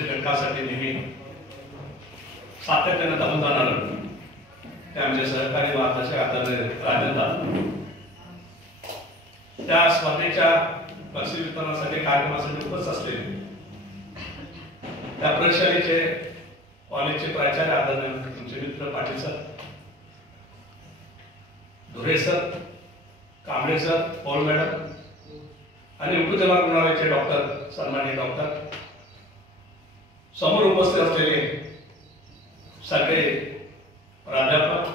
वंचित घटकासाठी नेहमी सातत्याने धावून जाणार ते आमचे सहकारी मार्गदर्शक आदरणीय राजेंद्र त्या स्पर्धेच्या बक्षीस वितरणासाठी कार्यक्रमासाठी उपस्थित असलेले त्या प्रशालेचे कॉलेजचे प्राचार्य आदरणीय तुमचे मित्र Patil sir, Dhure sir, Kamble sir, Paul madam आणि उपजिल्हा रुग्णालयाचे डॉक्टर, सन्माननीय डॉक्टर, समोर उपस्थित असलेले सगळे प्राध्यापक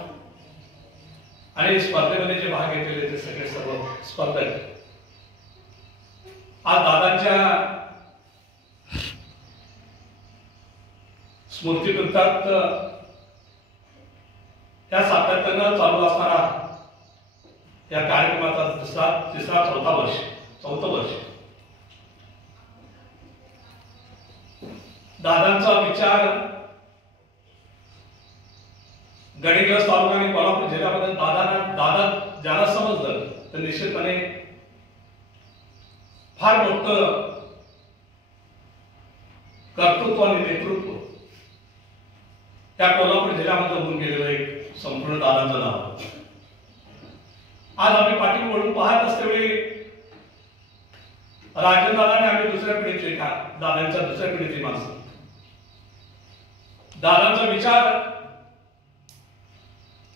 आणि स्पर्धेमध्ये जे भाग घेतलेले ते सगळे सर्व स्पर्धक, आज दादांच्या स्मृतीवृत्तात त्या सातत्यानं चालू असणारा या कार्यक्रमाचा चौथं वर्ष दादांचा विचार गडिंग्लज तालुका आणि कोल्हापूर जिल्ह्यामध्ये दादा ज्याला समजलं तर निश्चितपणे फार मोठं कर्तृत्व आणि नेतृत्व त्या कोल्हापूर जिल्ह्यामध्ये होऊन गेलेलं एक संपूर्ण दादांचं नाव. आज आम्ही पाठी वळून पाहत असतेवेळी राजनदादाने आम्ही दुसऱ्या पिढीचे दादांच्या दुसऱ्या पिढीची माणसं, दादांचा विचार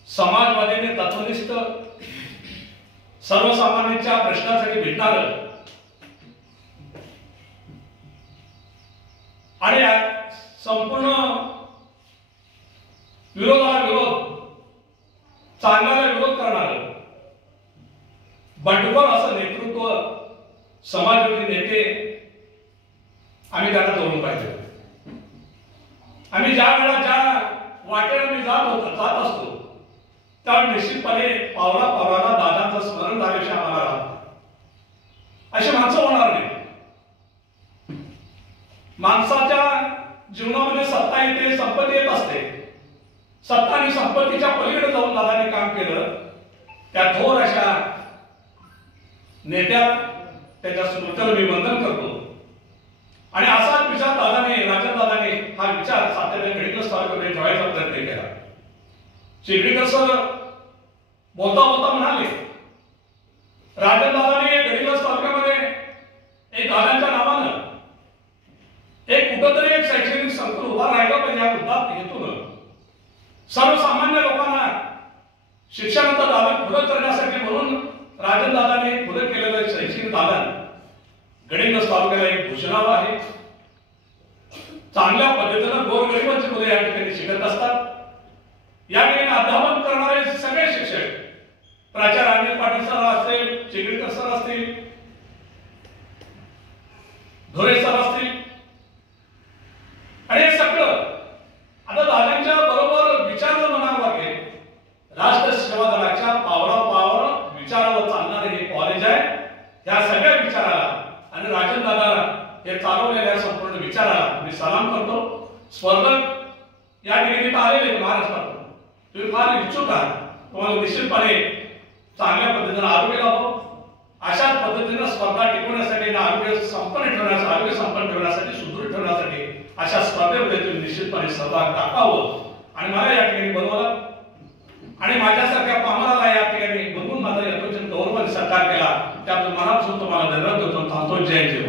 समाजवादीने तत्वनिष्ठ सर्वसामान्यांच्या प्रश्नासाठी भेटणार आणि संपूर्ण विरोधाला विरोध, चांगल्याला विरोध करणार बंडखोर असं नेतृत्व समाजवादी नेते आम्ही त्यांना जोडून पाहिजे. आम्ही ज्या वेळा ज्या वाटेला मी जात असतो त्यावेळी निश्चितपणे पावला पावलाला दादांचं स्मरण झाल्याशिवाय आम्हाला राहत अशी माणसं होणार नाही. माणसाच्या जीवनामध्ये सत्ता येते, संपत्ती येत असते. सत्ता आणि संपत्तीच्या पलीकडे जाऊन दादाने काम केलं. त्या थोर अशा नेत्या त्याच्या स्मृतीला मी वंदन करतो. आणि असाच विचार राजनदादाने हा विचार सातत्याने गडिंग्लज तालुक्यामध्ये ठेवायचा प्रयत्न केला. चिखलीकर सर बोलता बोलता म्हणाले, राजनदादाने गडिंग्लज तालुक्यामध्ये एक दादांच्या नावानं एक कुठंतरी एक शैक्षणिक संकुल उभा राहिला पाहिजे या मुद्द्यात हेतून सर्वसामान्य लोकांना शिक्षणाचं दालन खुलं करण्यासाठी म्हणून राजनदादाने खुलं केलेलं शैक्षणिक दालन गडिंग्लज तालुक्याला एक भूषणावं आहे. चांगल्या पद्धतीनं गोरगरिबांची मुलं या ठिकाणी शिकत असतात. या ठिकाणी अध्यापन करणारे सगळे शिक्षक, प्राचार्य अनिल पाटील सर असतील, चिखलीकर सर असतील, धुरे सर असतील आणि हे सगळं आता दादांच्या बरोबर विचार म्हणावं लागेल. राष्ट्र सेवा दलाच्या पावला विचारावर चालणारे हे कॉलेज आहे. या सगळ्या विचाराला आणि राजनदादा हे चालवलेल्या संपूर्ण विचाराला मी सलाम करतो. स्पर्धक या ठिकाणी आलेले महाराष्ट्रातून तुम्ही फार इच्छुक आहात. तुम्हाला निश्चितपणे चांगल्या पद्धतीने आरोग्य लाभो. अशाच पद्धतीने स्पर्धा टिकवण्यासाठी आरोग्य संपन्न ठेवण्यासाठी सुदृढ ठेवण्यासाठी अशा स्पर्धेमध्ये तुम्ही निश्चितपणे सहभाग टाकावं. आणि मला या ठिकाणी बोलवलं आणि माझ्यासारख्या पामराला या ठिकाणी बघून माझा यथोचित गौरवाने सत्कार केला त्याबद्दल मनापासून तुम्हाला धन्यवाद देतो. थांबतो. जय जय.